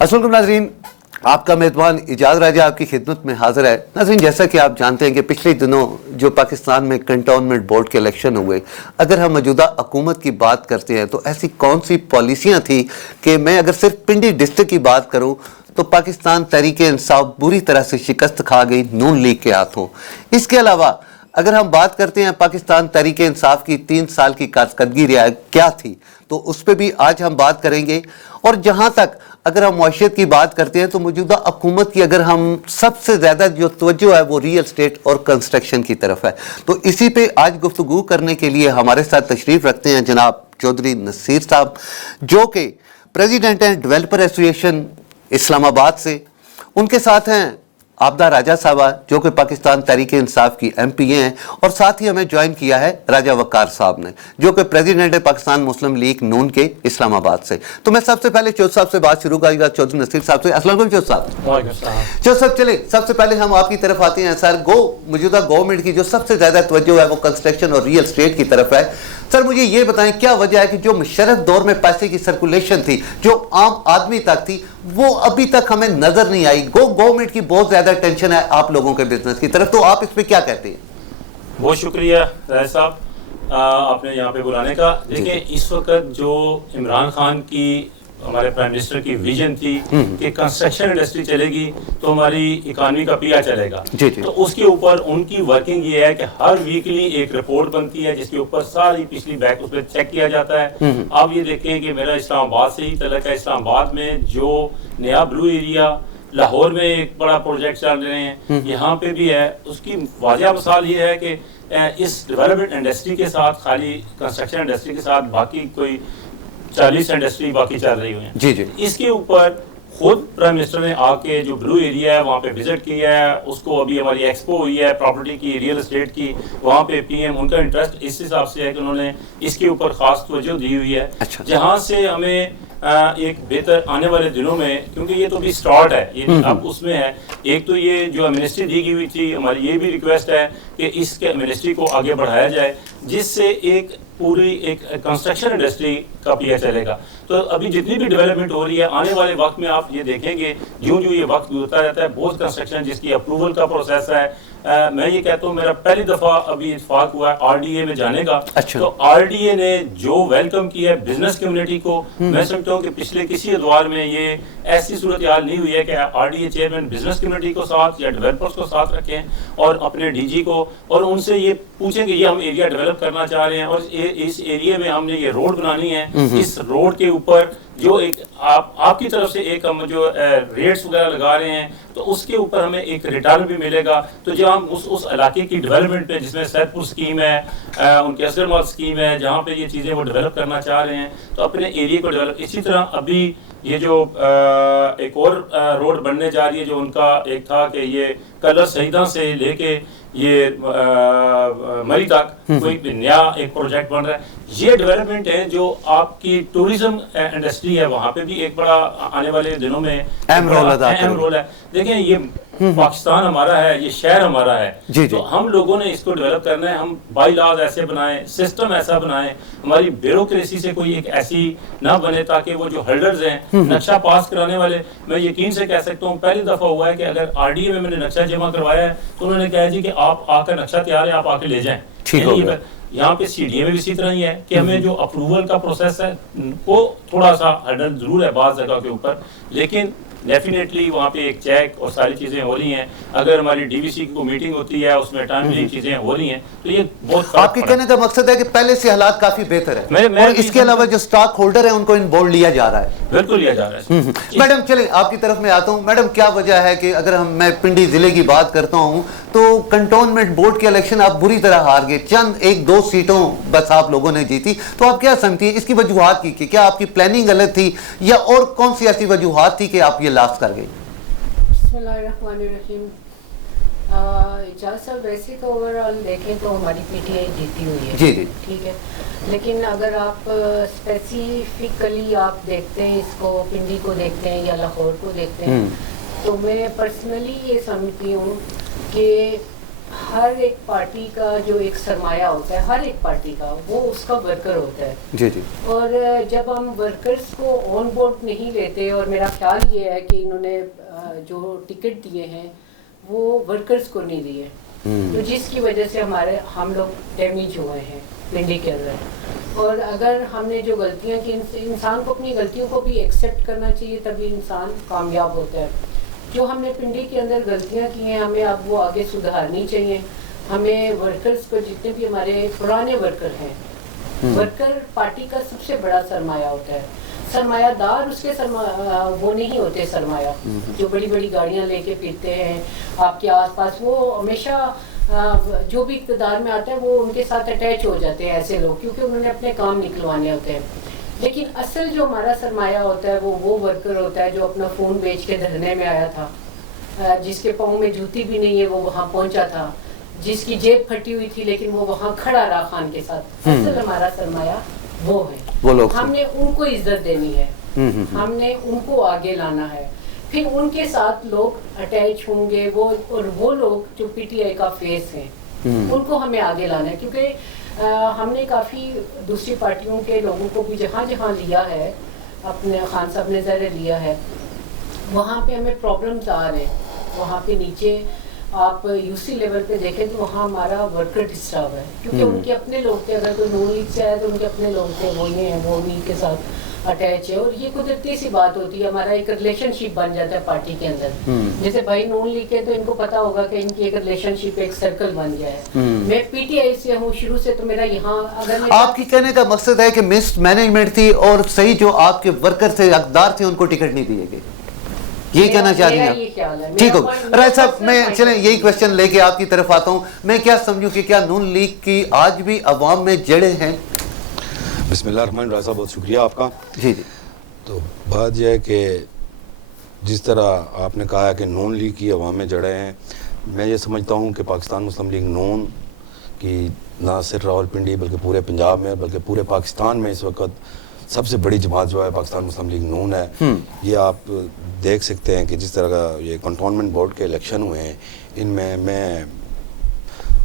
السلام علیکم ناظرین، آپ کا میزبان اعجاز راجہ آپ کی خدمت میں حاضر ہے۔ ناظرین، جیسا کہ آپ جانتے ہیں کہ پچھلے دنوں جو پاکستان میں کنٹونمنٹ بورڈ کے الیکشن ہوئے، اگر ہم موجودہ حکومت کی بات کرتے ہیں تو ایسی کون سی پالیسیاں تھیں کہ میں اگر صرف پنڈی ڈسٹرکٹ کی بات کروں تو پاکستان تحریک انصاف بری طرح سے شکست کھا گئی نون لیگ کے ہاتھوں۔ اس کے علاوہ اگر ہم بات کرتے ہیں پاکستان تحریک انصاف کی 3 سال کی کارکردگی کیا تھی تو اس پہ بھی آج ہم بات کریں گے۔ اور جہاں تک اگر ہم معیشت کی بات کرتے ہیں تو موجودہ حکومت کی اگر ہم سب سے زیادہ جو توجہ ہے وہ ریئل اسٹیٹ اور کنسٹرکشن کی طرف ہے، تو اسی پہ آج گفتگو کرنے کے لیے ہمارے ساتھ تشریف رکھتے ہیں جناب چودھری نصیر صاحب، جو کہ پریزیڈنٹ ہیں ڈیولپر ایسوسیشن اسلام آباد سے۔ ان کے ساتھ ہیں عابدہ راجہ صاحبہ جو کہ پاکستان تحریک انصاف کی ایم پی ہیں، اور ساتھ ہی ہمیں جوائن کیا ہے راجہ وقار صاحب نے جو کہ پریزیڈنٹ ہے پاکستان مسلم لیگ نون کے اسلام آباد سے۔ تو میں سب سے پہلے چودھری صاحب سے بات شروع کروں گا، چودھری نصیر صاحب سے۔ السلام علیکم چودھری صاحب۔ وعلیکم السلام۔ چودھری صاحب چلیں سب سے پہلے ہم آپ کی طرف آتے ہیں۔ سر، موجودہ گورنمنٹ کی جو سب سے زیادہ توجہ ہے وہ کنسٹرکشن اور ریئل اسٹیٹ کی طرف ہے۔ سر مجھے یہ بتائیں کیا وجہ ہے کہ جو مشرف دور میں پیسے کی سرکولیشن تھی جو عام آدمی تک تھی وہ ابھی تک ہمیں نظر نہیں آئی؟ گورنمنٹ کی بہت زیادہ ٹینشن ہے آپ لوگوں کے بزنس کی طرف، تو آپ اس پہ کیا کہتے ہیں؟ بہت شکریہ راجہ صاحب آپ نے یہاں پہ بلانے کا۔ دیکھیں اس وقت جو عمران خان کی ہمارے پرائم منسٹر کی ویژن تھی کہ کنسٹرکشن انڈسٹری چلے گی تو ہماری اکانومی کا پیا چلے گا، تو اس کے اوپر ان کی ورکنگ یہ ہے کہ ہر ویکلی ایک رپورٹ بنتی ہے جس کے اوپر ساری پچھلی بیک اس پہ چیک کیا جاتا ہے۔ آپ یہ دیکھیں کہ میرا اسلام آباد سے ہی تعلق ہے۔ اسلام آباد میں جو نیا بلو ایریا، لاہور میں ایک بڑا پروجیکٹ چل رہے ہیں، یہاں پہ بھی ہے۔ اس کی واضح مثال یہ ہے کہ اس ڈیولپمنٹ انڈسٹری کے ساتھ، خالی کنسٹرکشن انڈسٹری کے ساتھ باقی کوئی 40 انڈسٹری باقی چل رہی ہوئی ہیں۔ اس کے اوپر خود پرائم منسٹر نے آ کے جو بلو ایریا ہے وہاں پہ وزٹ کیا ہے، اس کو ابھی ہماری ایکسپو ہوئی ہے پراپرٹی کی، ریئل اسٹیٹ کی، وہاں پہ پی ایم ان کا انٹرسٹ اس حساب سے ہے کہ انہوں نے اس کے اوپر خاص توجہ دی ہوئی ہے، جہاں سے ہمیں ایک بہتر آنے والے دنوں میں، کیونکہ یہ تو بھی سٹارٹ ہے، یہ اب اس میں ہے۔ ایک تو یہ جو منسٹری دی گئی ہوئی تھی، ہماری یہ بھی ریکویسٹ ہے کہ اس کے منسٹری کو آگے بڑھایا جائے جس سے ایک پوری ایک کنسٹرکشن انڈسٹری کا پیا چلے گا۔ تو ابھی جتنی بھی ڈیولپمنٹ ہو رہی ہے آنے والے وقت میں آپ یہ دیکھیں گے جو یہ وقت گزرتا رہتا ہے، بہت کنسٹرکشن جس کی اپروول کا پروسیس ہے۔ میں یہ کہتا ہوں میرا پہلی دفعہ ابھی اتفاق ہوا ہے آر ڈی اے میں جانے کا، تو آر ڈی اے نے جو ویلکم کیا ہے بزنس کمیونٹی کو، میں سمجھتا ہوں کہ پچھلے کسی ادوار میں یہ ایسی صورتحال نہیں ہوئی ہے کہ R D A chairman business community کو ساتھ یا ڈیولپرز کو ساتھ رکھیں اور اپنے ڈی جی کو اور ان سے یہ پوچھیں کہ یہ ہم ایریا ڈیولپ کرنا چاہ رہے ہیں اور اس ایریا میں ہم نے یہ روڈ بنانی ہے، اس روڈ کے اوپر جو ایک آپ کی طرف سے ایک ہم جو ریٹس وغیرہ لگا رہے ہیں تو اس کے اوپر ہمیں ایک ریٹرن بھی ملے گا۔ تو جو ہم اس علاقے کی ڈیولپمنٹ پہ، جس میں سید پور اسکیم ہے، ان کی اصغر مال اسکیم ہے، جہاں پہ یہ چیزیں وہ ڈیولپ کرنا چاہ رہے ہیں تو اپنے ایریا کو ڈیولپ۔ اسی طرح ابھی یہ جو ایک اور روڈ بننے جا رہی ہے جو ان کا ایک تھا کہ یہ کلر شہیداں سے لے کے یہ مری تک کوئی نیا ایک پروجیکٹ بن رہا ہے۔ یہ ڈیولپمنٹ ہے جو آپ کی ٹورزم انڈسٹری ہے، وہاں پہ بھی ایک بڑا آنے والے دنوں میں اہم رول ہے۔ دیکھیں یہ پاکستان ہمارا ہے، یہ شہر ہمارا ہے، تو ہم لوگوں نے اس کو ڈیولپ کرنا ہے۔ ہم بائی لاز ایسے بنائیں، سسٹم ایسا بنائیں، ہماری بیوروکریسی سے کوئی ایک ایسی نہ بنے تاکہ وہ جو ہلڈرز ہیں نقشہ پاس کرانے والے، میں یقین سے کہہ سکتا ہوں پہلی دفعہ ہوا ہے کہ اگر آر ڈی اے میں نے نقشہ جمع کروایا ہے تو انہوں نے کہا جی کہ آپ آ کر نقشہ تیار ہے، آپ آ کے لے جائیں۔ یہاں پہ سی ڈی اے میں بھی اسی طرح ہی ہے کہ ہمیں جو اپروول کا پروسیس ہے وہ تھوڑا سا ہرڈل ضرور ہے بعض جگہ کے اوپر، لیکن ڈیفینیٹلی وہاں پہ ایک چیک اور ساری چیزیں ہو رہی ہیں۔ اگر ہماری ڈی وی سی کی میٹنگ ہوتی ہے اس میں ٹائملی چیزیں ہو رہی ہیں تو یہ بہت آپ کے کہنے کا مقصد ہے کہ پہلے سے حالات کافی بہتر ہے اور اس کے علاوہ جو سٹاک ہولڈر ہیں ان کو انوالو لیا جا رہا ہے۔ بالکل لیا جا رہا ہے۔ میڈم چلیں آپ کی طرف میں آتا ہوں۔ میڈم کیا وجہ ہے کہ اگر میں پنڈی ضلع کی بات کرتا ہوں تو کنٹونمنٹ بورڈ کے الیکشن آپ بری طرح ہار گئے، چند 1-2 سیٹوں بس آپ لوگوں نے جیتی، تو آپ کیا سمجھتی ہیں اس کی وجوہات کی؟ کیا آپ کی پلاننگ غلط تھی یا اور کون سی ایسی وجوہات تھی کہ آپ یہ لاس کر گئی؟ بسم اللہ الرحمن الرحیم۔ اجاز صاحب ویسے تو اوورآل دیکھیں تو ہماری پی ٹی آئی جیتی ہوئی ہے، جی ٹھیک ہے، لیکن اگر آپ اسپیسیفکلی آپ دیکھتے ہیں اس کو، پنڈی کو دیکھتے ہیں یا لاہور کو دیکھتے ہیں، تو میں پرسنلی یہ سمجھتی ہوں کہ ہر ایک پارٹی کا جو ایک سرمایہ ہوتا ہے، ہر ایک پارٹی کا، وہ اس کا ورکر ہوتا ہے. جی جی. اور جب ہم ورکرز کو آن بورڈ نہیں لیتے، اور میرا خیال یہ ہے کہ انہوں نے جو ٹکٹ دیے ہیں وہ ورکرز کو نہیں دیے، تو جس کی وجہ سے ہم لوگ ڈیمیج ہوئے ہیں پنڈی کے اندر. اور اگر ہم نے جو غلطیاں کی، انسان کو اپنی غلطیوں کو بھی ایکسیپٹ کرنا چاہیے، تبھی انسان کامیاب ہوتا ہے. جو ہم نے پنڈی کے اندر غلطیاں کی ہیں، ہمیں اب وہ آگے سدھارنی چاہیے. ہمیں ورکرز کو، جتنے بھی ہمارے پرانے ورکر ہیں، ورکر پارٹی کا سب سے بڑا سرمایہ ہوتا ہے. سرمایہ دار اس کے وہ نہیں ہوتے سرمایہ جو بڑی بڑی گاڑیاں لے کے پھرتے ہیں آپ کے آس پاس. وہ ہمیشہ جو بھی اقتدار میں آتا ہے وہ ان کے ساتھ اٹیچ ہو جاتے ہیں ایسے لوگ، کیونکہ انہوں نے اپنے کام نکلوانے ہوتے ہیں. لیکن اصل جو ہمارا سرمایہ ہوتا ہے وہ ورکر ہوتا ہے جو اپنا فون بیچ کے دھرنے میں آیا تھا، جس کے پاؤں میں جوتی بھی نہیں ہے وہ وہاں پہنچا تھا، جس کی جیب پھٹی ہوئی تھی لیکن وہ وہاں کھڑا رہا خان کے ساتھ. اصل ہمارا سرمایہ وہ ہے. وہ لوگ ہم نے ان کو عزت دینی ہے، ہم نے ان کو آگے لانا ہے. پھر ان کے ساتھ لوگ اٹیچ ہوں گے، اور وہ لوگ جو پی ٹی آئی کا فیس ہیں ان کو ہمیں آگے لانا ہے. کیونکہ ہم نے کافی دوسری پارٹیوں کے لوگوں کو بھی جہاں جہاں لیا ہے، اپنے خان صاحب نے ذرا لیا ہے، وہاں پہ ہمیں پرابلمز آ رہے ہیں. وہاں پہ نیچے آپ یو سی لیول پہ دیکھیں تو وہاں ہمارا ورکر ڈسٹرب ہے، کیونکہ ان کے اپنے لوگ تھے. اگر کوئی نون لیگ سے آئے تو ان کے اپنے لوگ تھے، وہ یہ ہیں، وہ انہیں کے ساتھ اٹیچ ہے. اور یہ قدرتی سی بات ہوتی ہے، ہمارا ایک ریلیشن شپ بن جاتا ہے پارٹی کے اندر. جیسے بھائی نون لیگ کے تو ان کو پتا ہوگا کہ ان کی ایک ریلیشن شپ، ایک سرکل بن گیا ہے. میں پی ٹی آئی سے ہوں شروع سے، تو میرا یہاں اگر آپ کی کہنے کا مقصد ہے کہ مس مینجمنٹ تھی اور صحیح جو آپ کے ورکر تھے، حقدار تھے، ان کو ٹکٹ نہیں دیے گئے، یہ کہنا چاہ رہی ہیں؟ ٹھیک ہو رائے صاحب، میں چلیں یہی کوشچن لے کے آپ کی طرف آتا ہوں. میں کیا سمجھوں کہ کیا نون لیگ کی آج بھی عوام میں جڑیں ہیں؟ بسم اللہ الرحمن الرحیم. صاحب بہت شکریہ آپ کا. جی جی. تو بات یہ ہے کہ جس طرح آپ نے کہا ہے کہ نون لیگ کی عوام میں جڑے ہیں، میں یہ سمجھتا ہوں کہ پاکستان مسلم لیگ نون کی نہ صرف راول پنڈی بلکہ پورے پنجاب میں بلکہ پورے پاکستان میں اس وقت سب سے بڑی جماعت جو ہے پاکستان مسلم لیگ نون ہے. یہ آپ دیکھ سکتے ہیں کہ جس طرح کا یہ کنٹونمنٹ بورڈ کے الیکشن ہوئے ہیں، ان میں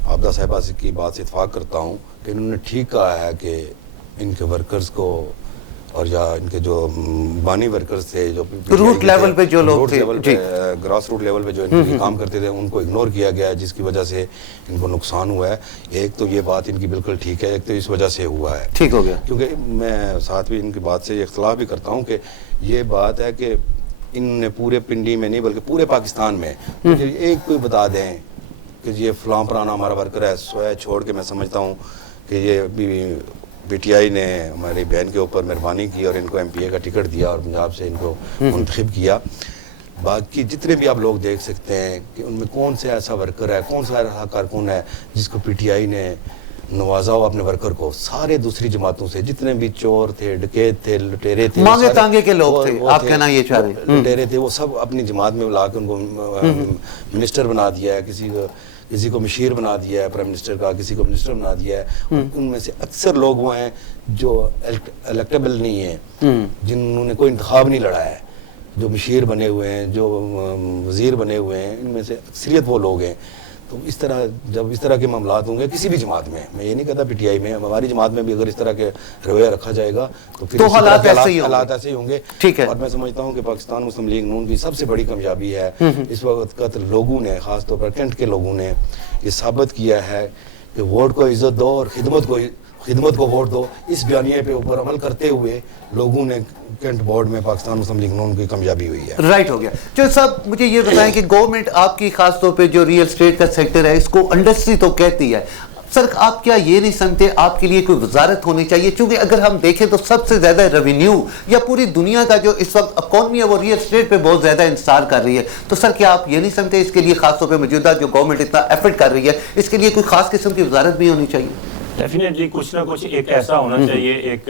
عابدہ صاحبہ کی بات سے اتفاق کرتا ہوں کہ انہوں نے ٹھیک کہا ہے کہ ان کے ورکرز کو، اور یا ان کے جو بانی ورکرز تھے، جو روٹ لیول پہ جو لوگ تھے، گراس روٹ لیول پہ جو ان کے کام کرتے تھے، ان کو اگنور کیا گیا ہے، جس کی وجہ سے ان کو نقصان ہوا ہے. ایک تو یہ بات ان کی بالکل ٹھیک ہے، ایک تو اس وجہ سے ہوا ہے، ٹھیک ہو گیا. کیونکہ میں ساتھ بھی ان کی بات سے اختلاف بھی کرتا ہوں کہ یہ بات ہے کہ ان نے پورے پنڈی میں نہیں بلکہ پورے پاکستان میں ایک کوئی بتا دیں کہ یہ فلاں پرانا ہمارا ورکر ہے، سوائے چھوڑ کے میں سمجھتا ہوں کہ یہ پی ٹی آئی نے ہماری بہن کے اوپر مہربانی کی اور ان کو ایم پی اے کا ٹکٹ دیا اور پنجاب سے ان کو منتخب کیا. باقی جتنے بھی آپ لوگ دیکھ سکتے ہیں کہ ان میں کون سے ایسا ورکر ہے، کون سا ایسا کارکن ہے جس کو پی ٹی آئی نے نوازا ہو اپنے ورکر کو. سارے دوسری جماعتوں سے جتنے بھی چور تھے، ڈکیت تھے، لٹیرے تھے، مانگے تانگے کے لوگ تھے، آپ کہنا یہ چاہ رہے ہیں، لٹیرے تھے، وہ سب اپنی جماعت میں لا کے ان کو منسٹر بنا دیا ہے. کسی کو مشیر بنا دیا ہے پرائم منسٹر کا، کسی کو منسٹر بنا دیا ہے. ان میں سے اکثر لوگ وہ ہیں جو الیکٹیبل نہیں ہیں، جنہوں نے کوئی انتخاب نہیں لڑا ہے، جو مشیر بنے ہوئے ہیں، جو وزیر بنے ہوئے ہیں، ان میں سے اکثریت وہ لوگ ہیں. تو اس طرح جب اس طرح کے معاملات ہوں گے کسی بھی جماعت میں یہ نہیں کہتا پی ٹی آئی میں، ہماری جماعت میں بھی اگر اس طرح کے رویہ رکھا جائے گا تو پھر حالات ایسے ہی ہوں گے. اور میں سمجھتا ہوں کہ پاکستان مسلم لیگ نون کی سب سے بڑی کامیابی ہے اس وقت لوگوں نے، خاص طور پر کینٹ کے لوگوں نے یہ ثابت کیا ہے کہ ووٹ کو عزت دو اور خدمت کو ووٹ دو. اس بیانیے پہ اوپر عمل کرتے ہوئے لوگوں نے کینٹ بورڈ میں پاکستان مسلم لیگ نون کی کامیابی ہوئی ہے. رائٹ ہو گیا. جو صاحب مجھے یہ بتائیں کہ گورنمنٹ آپ کی خاص طور پہ جو ریئل اسٹیٹ کا سیکٹر ہے اس کو انڈسٹری تو کہتی ہے، سر آپ کیا یہ نہیں سمجھتے آپ کے لیے کوئی وزارت ہونی چاہیے؟ چونکہ اگر ہم دیکھیں تو سب سے زیادہ ریونیو یا پوری دنیا کا جو اس وقت اکانومی ہے وہ ریئل اسٹیٹ پہ بہت زیادہ انحصار کر رہی ہے. تو سر کیا آپ یہ نہیں سمجھتے اس کے لیے خاص طور پہ موجودہ جو گورنمنٹ اتنا ایفرٹ کر رہی ہے اس کے لیے کوئی خاص قسم کی وزارت بھی ہونی چاہیے؟ ڈیفینیٹلی کچھ نہ کچھ ایک ایسا ہونا چاہیے، ایک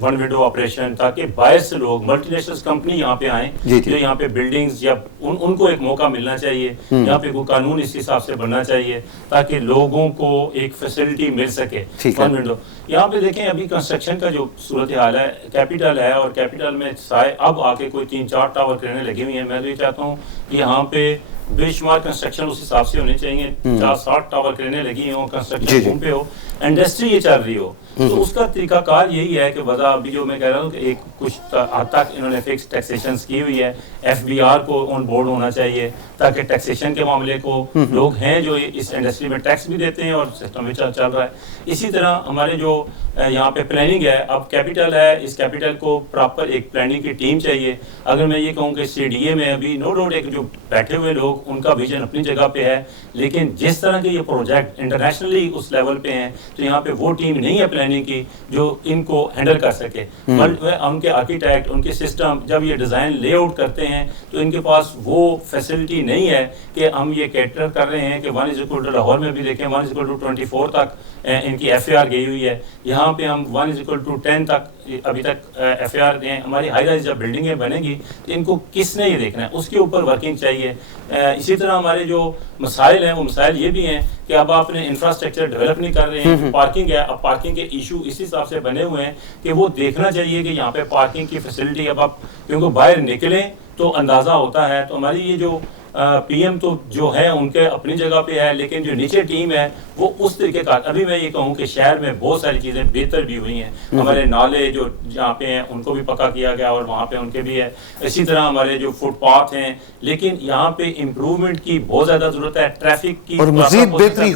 ون ونڈو آپریشن، تاکہ باہر سے لوگ ملٹی نیشنل کمپنی یہاں پہ آئیں، جو یہاں پہ بلڈنگز یا ان کو ایک موقع ملنا چاہیے، یہاں پہ کوئی قانون اس حساب سے بننا چاہیے تاکہ لوگوں کو ایک فیسلٹی مل سکے. ون ونڈو یہاں پہ دیکھیں ابھی کنسٹرکشن کا جو صورتحال ہے، کیپیٹل ہے اور کیپیٹل میں اب آ کے کوئی 3-4 ٹاور کرنے لگے ہوئی ہیں. میں تو یہ چاہتا ہوں کہ یہاں پہ بے شمار کنسٹرکشن اس حساب سے ہونے چاہیے, 60 ٹاور کرینے لگی ہوں, کنسٹرکشن بوم پہ ہو, انڈسٹری یہ چل رہی ہو. تو اس کا طریقہ کار یہی ہے کہ وضع ابھی جو میں کہہ رہا ہوں کہ ایک کچھ حد تک انہوں نے فکس ٹیکسیشنز کی ہوئی ہے, FBR کو آن بورڈ ہونا چاہیے تاکہ ٹیکسیشن کے معاملے کو لوگ ہیں جو اس انڈسٹری میں ٹیکس بھی دیتے ہیں اور سسٹم بھی چل رہا ہے. اسی طرح ہمارے جو یہاں پہ پلاننگ ہے, اب کیپٹل ہے, اس کیپٹل کو پراپر ایک پلاننگ کی ٹیم چاہیے. اگر میں یہ کہوں کہ CDA میں ابھی نو ڈاؤٹ ایک جو بیٹھے ہوئے لوگ ان کا ویژن اپنی جگہ پہ ہے, لیکن جس طرح کے یہ پروجیکٹ انٹرنیشنلی اس لیول پہ ہیں تو یہاں پہ وہ ٹیم نہیں ہے پلاننگ کی جو ان کو ہینڈل کر سکے. ان کے آرکیٹیکٹ, ان کے سسٹم جب یہ ڈیزائن لے آؤٹ کرتے ہیں تو ان کے پاس وہ فیسلٹی نہیں ہے کہ ہم یہ کیٹر کر رہے ہیں کہ 1:, لاہور میں بھی دیکھیں 1:24 تک ان کی FAR گئی ہوئی ہے, یہاں پہ ہم 1:10 تک ابھی تک FAR دیں. ہماری ہائی رائز جب بلڈنگیں بنیں گی تو ان کو کس نے یہ دیکھنا ہے, اس کے اوپر ورکنگ چاہیے. اسی طرح ہمارے جو مسائل ہیں وہ مسائل یہ بھی ہیں کہ اب آپ نے انفراسٹرکچر ڈیولپ نہیں کر رہے ہیں, پارکنگ ہے, اب پارکنگ کے ایشو اسی حساب سے بنے ہوئے ہیں کہ وہ دیکھنا چاہیے کہ یہاں پہ پارکنگ کی فیسلٹی, اب آپ کیونکہ باہر نکلیں تو اندازہ ہوتا ہے. تو ہماری یہ جو PM تو جو ہے ان کے اپنی جگہ پہ ہے, لیکن جو نیچے ٹیم ہے وہ اس طریقے کا. ابھی میں یہ کہوں کہ شہر میں بہت ساری چیزیں بہتر بھی ہوئی ہیں, ہمارے نالے جو جہاں پہ ہیں ان کو بھی پکا کیا گیا اور وہاں پہ ان کے بھی ہے. اسی طرح ہمارے جو فٹ پاتھ ہیں, لیکن یہاں پہ امپروومنٹ کی بہت زیادہ ضرورت ہے. ٹریفک کی مزید بہتری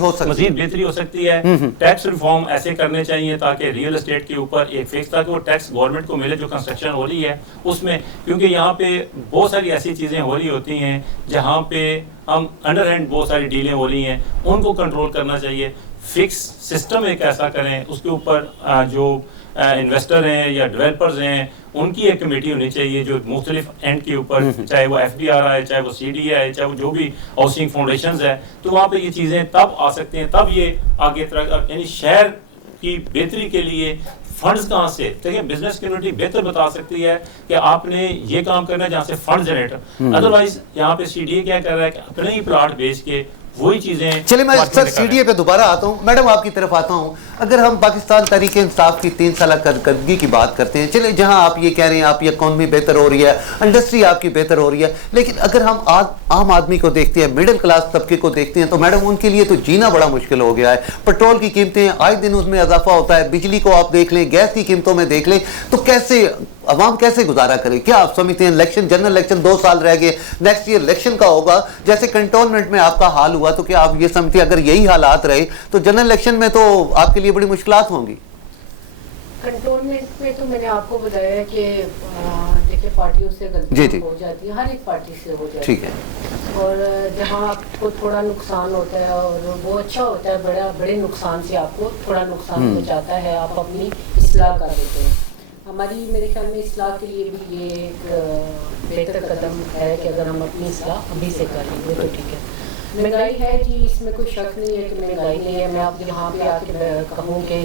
ہو سکتی ہے. ٹیکس ریفارم ایسے کرنے چاہیے تاکہ ریئل اسٹیٹ کے اوپر ایک فکس, تاکہ وہ ٹیکس گورنمنٹ کو ملے جو کنسٹرکشن ہو رہی ہے اس میں, کیونکہ یہاں پہ بہت ساری ایسی چیزیں ہو رہی ہوتی ہیں جہاں پہ ہم انڈر ہینڈ بہت ساری ڈیلیں ہو رہی ہیں, ان کو کنٹرول کرنا چاہیے. فکس سسٹم ایک ایسا کریں, اس کے اوپر جو انویسٹر ہیں یا ڈیولپرز ہیں ان کی ایک کمیٹی ہونی چاہیے جو مختلف اینڈ کے اوپر, چاہے وہ FBR ہے, چاہے وہ CDA ہے, چاہے وہ جو بھی ہاؤسنگ فاؤنڈیشنز ہے, تو وہاں پہ یہ چیزیں تب آ سکتے ہیں, تب یہ آگے یعنی شہر کی بہتری کے لیے فنڈز کہاں سے دیکھیں. بزنس کمیونٹی بہتر بتا سکتی ہے کہ آپ نے یہ کام کرنا ہے جہاں سے فنڈ جنریٹ, ادروائز یہاں پہ CDA کیا کر رہا ہے کہ اپنے ہی پلاٹ بیچ کے وہی چیزیں. چلے میں سر CDA پہ دوبارہ آتا ہوں, میڈم آپ کی طرف آتا ہوں. اگر ہم پاکستان تحریک انصاف کی 3 سالہ کارکردگی کی بات کرتے ہیں, چلے جہاں آپ یہ کہہ رہے ہیں آپ کی اکانومی بہتر ہو رہی ہے, انڈسٹری آپ کی بہتر ہو رہی ہے, لیکن اگر ہم عام آدمی کو دیکھتے ہیں, مڈل کلاس طبقے کو دیکھتے ہیں, تو میڈم ان کے لیے تو جینا بڑا مشکل ہو گیا ہے. پیٹرول کی قیمتیں آئے دن اس میں اضافہ ہوتا ہے, بجلی کو آپ دیکھ لیں, گیس کی قیمتوں میں دیکھ لیں, تو کیسے عوام کیسے گزارا کرے؟ کیا آپ سمجھتے ہیں الیکشن, جنرل الیکشن 2 سال رہ گئے, نیکسٹ ایئر الیکشن کا ہوگا, جیسے کنٹونمنٹ میں آپ کا حال ہوا, تو کیا آپ یہ سمجھتے ہیں اگر یہی حالات رہے تو جنرل الیکشن میں تو آپ کے لیے بڑی مشکلات ہوں گی؟ کنٹونمنٹ میں تو میں نے آپ کو بتایا کہ دیکھیں پارٹیوں سے غلطی ہو جاتی ہے, ہر ایک پارٹی سے ہو جاتی ہے, ٹھیک ہے, اور جہاں آپ کو تھوڑا نقصان ہوتا ہے اور وہ اچھا ہوتا ہے, بڑے نقصان سے آپ کو تھوڑا نقصان ہو جاتا ہے, آپ اپنی اصلاح کر دیتے ہیں. ہماری میرے خیال میں اصلاح کے لیے بھی یہ ایک بہتر قدم ہے کہ اگر ہم اپنی اصلاح ابھی سے کر لیں گے تو ٹھیک ہے. مہنگائی ہے جی, اس میں کوئی شک نہیں ہے کہ مہنگائی نہیں ہے. میں اب یہاں پہ آ کے کہوں کہ